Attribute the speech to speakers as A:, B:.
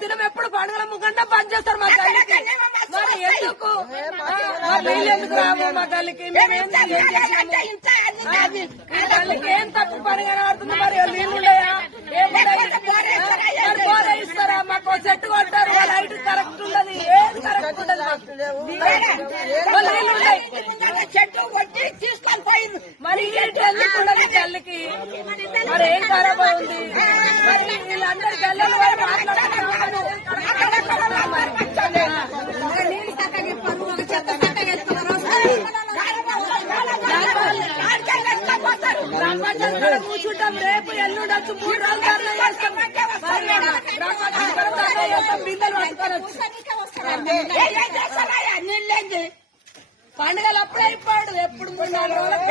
A: దినం ఎప్పుడు పండుగల ముఖండా బంద్ చేస్తారు మా తల్లికి మరి ఎందుకు మా మరి ఎందుకు రాము మా తల్లికి మేమేం ఏం తల్లికి ఏం తప్పు పని కనబడుతుంది మరి? చెట్టు
B: కొట్టి తీసుకొని పోయింది
A: మరి ఏంటి తల్లికి మరి ఏం ఖరాబ్ ఉంది మరి వీళ్ళందరూ గల్లలు
B: నీళ్ళు చక్కగా ఒక చెత్త చక్కగా
A: కూర్చుంటాం రేపు ఎల్లుండొచ్చు మూడు రోజులు చేస్తాం మరి గ్రామ బిందెలు పండుగలు అప్పుడే అయిపోయాడు. ఎప్పుడు మూడు నాలుగు రోజులకు